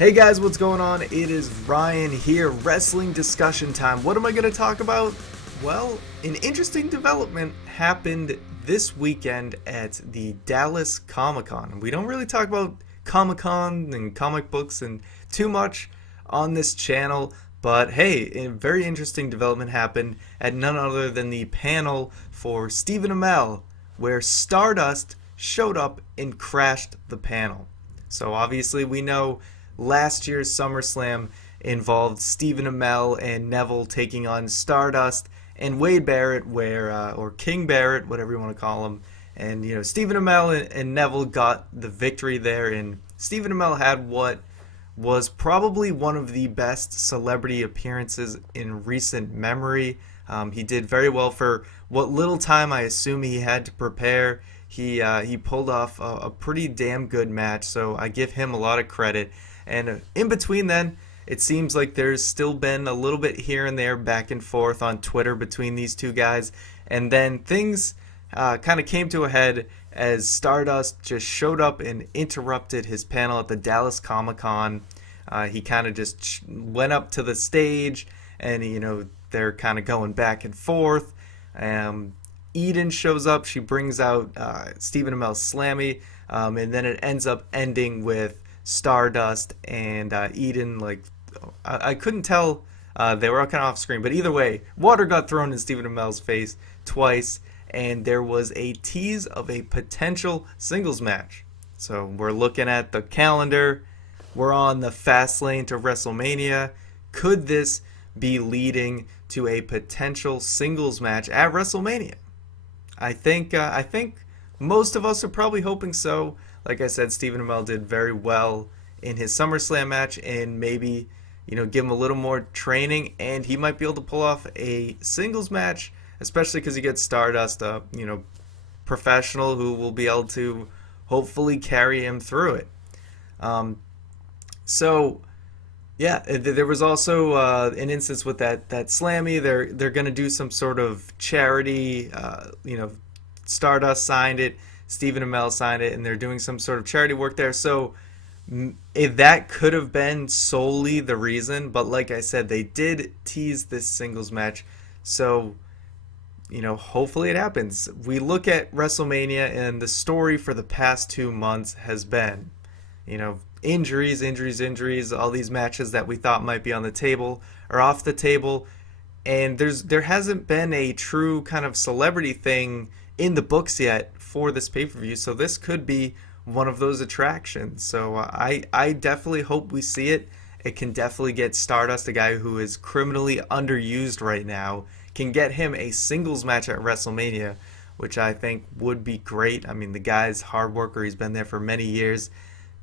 Hey guys, what's going on? It is Ryan here, wrestling discussion time. What am I going to talk about? Well, an interesting development happened this weekend at the Dallas Comic-Con. We don't really talk about Comic-Con and comic books and too much on this channel, but hey, a very interesting development happened at none other than the panel for Stephen Amell, where Stardust showed up and crashed the panel. So obviously we know last year's SummerSlam involved Stephen Amell and Neville taking on Stardust and Wade Barrett, or King Barrett, whatever you want to call him. And Stephen Amell and Neville got the victory there. And Stephen Amell had what was probably one of the best celebrity appearances in recent memory. He did very well for what little time I assume he had to prepare. He pulled off a pretty damn good match, so I give him a lot of credit. And in between then, it seems like there's still been a little bit here and there back and forth on Twitter between these two guys. And then things kind of came to a head as Stardust just showed up and interrupted his panel at the Dallas Comic-Con. He kind of just went up to the stage and, they're kind of going back and forth. Eden shows up. She brings out Stephen Amell's Slammy. And then it ends up ending with Stardust and Eden, I couldn't tell, they were kind of off screen, but either way, water got thrown in Stephen Amell's face twice, and there was a tease of a potential singles match. So we're looking at the calendar, we're on the fast lane to WrestleMania. Could this be leading to a potential singles match at WrestleMania? I think most of us are probably hoping so. Like I said, Stephen Amell did very well in his SummerSlam match, and maybe, give him a little more training, and he might be able to pull off a singles match, especially because he gets Stardust, professional who will be able to hopefully carry him through it. There was also an instance with that Slammy. They're going to do some sort of charity. Stardust signed it. Stephen Amell signed it, and they're doing some sort of charity work there. So that could have been solely the reason, but like I said, they did tease this singles match. So, hopefully it happens. We look at WrestleMania, and the story for the past 2 months has been, injuries. All these matches that we thought might be on the table are off the table, and there hasn't been a true kind of celebrity thing in the books yet for this pay-per-view, so this could be one of those attractions. So I definitely hope we see it. It can definitely get Stardust, a guy who is criminally underused right now, can get him a singles match at WrestleMania, which I think would be great. I mean, the guy's hard worker. He's been there for many years.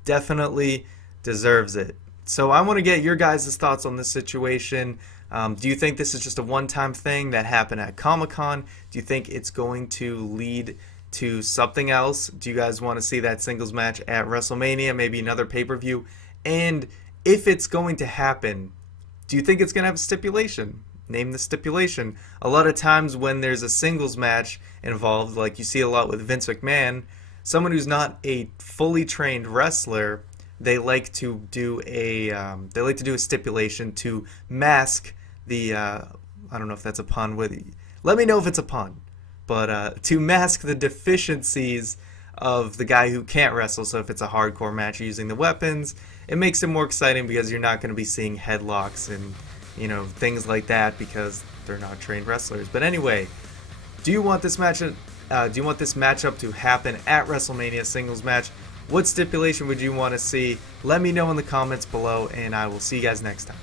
Definitely deserves it. So I want to get your guys' thoughts on this situation. Do you think this is just a one-time thing that happened at Comic-Con? Do you think it's going to lead to something else? Do you guys want to see that singles match at WrestleMania, maybe another pay-per-view? And if it's going to happen, do you think it's going to have a stipulation? Name the stipulation. A lot of times when there's a singles match involved, like you see a lot with Vince McMahon, someone who's not a fully trained wrestler, they like to do a stipulation to mask the I don't know if that's a pun. Let me know if it's a pun. But to mask the deficiencies of the guy who can't wrestle. So if it's a hardcore match using the weapons, it makes it more exciting because you're not going to be seeing headlocks and things like that because they're not trained wrestlers. But anyway, do you want this matchup to happen at WrestleMania, singles match? What stipulation would you want to see? Let me know in the comments below, and I will see you guys next time.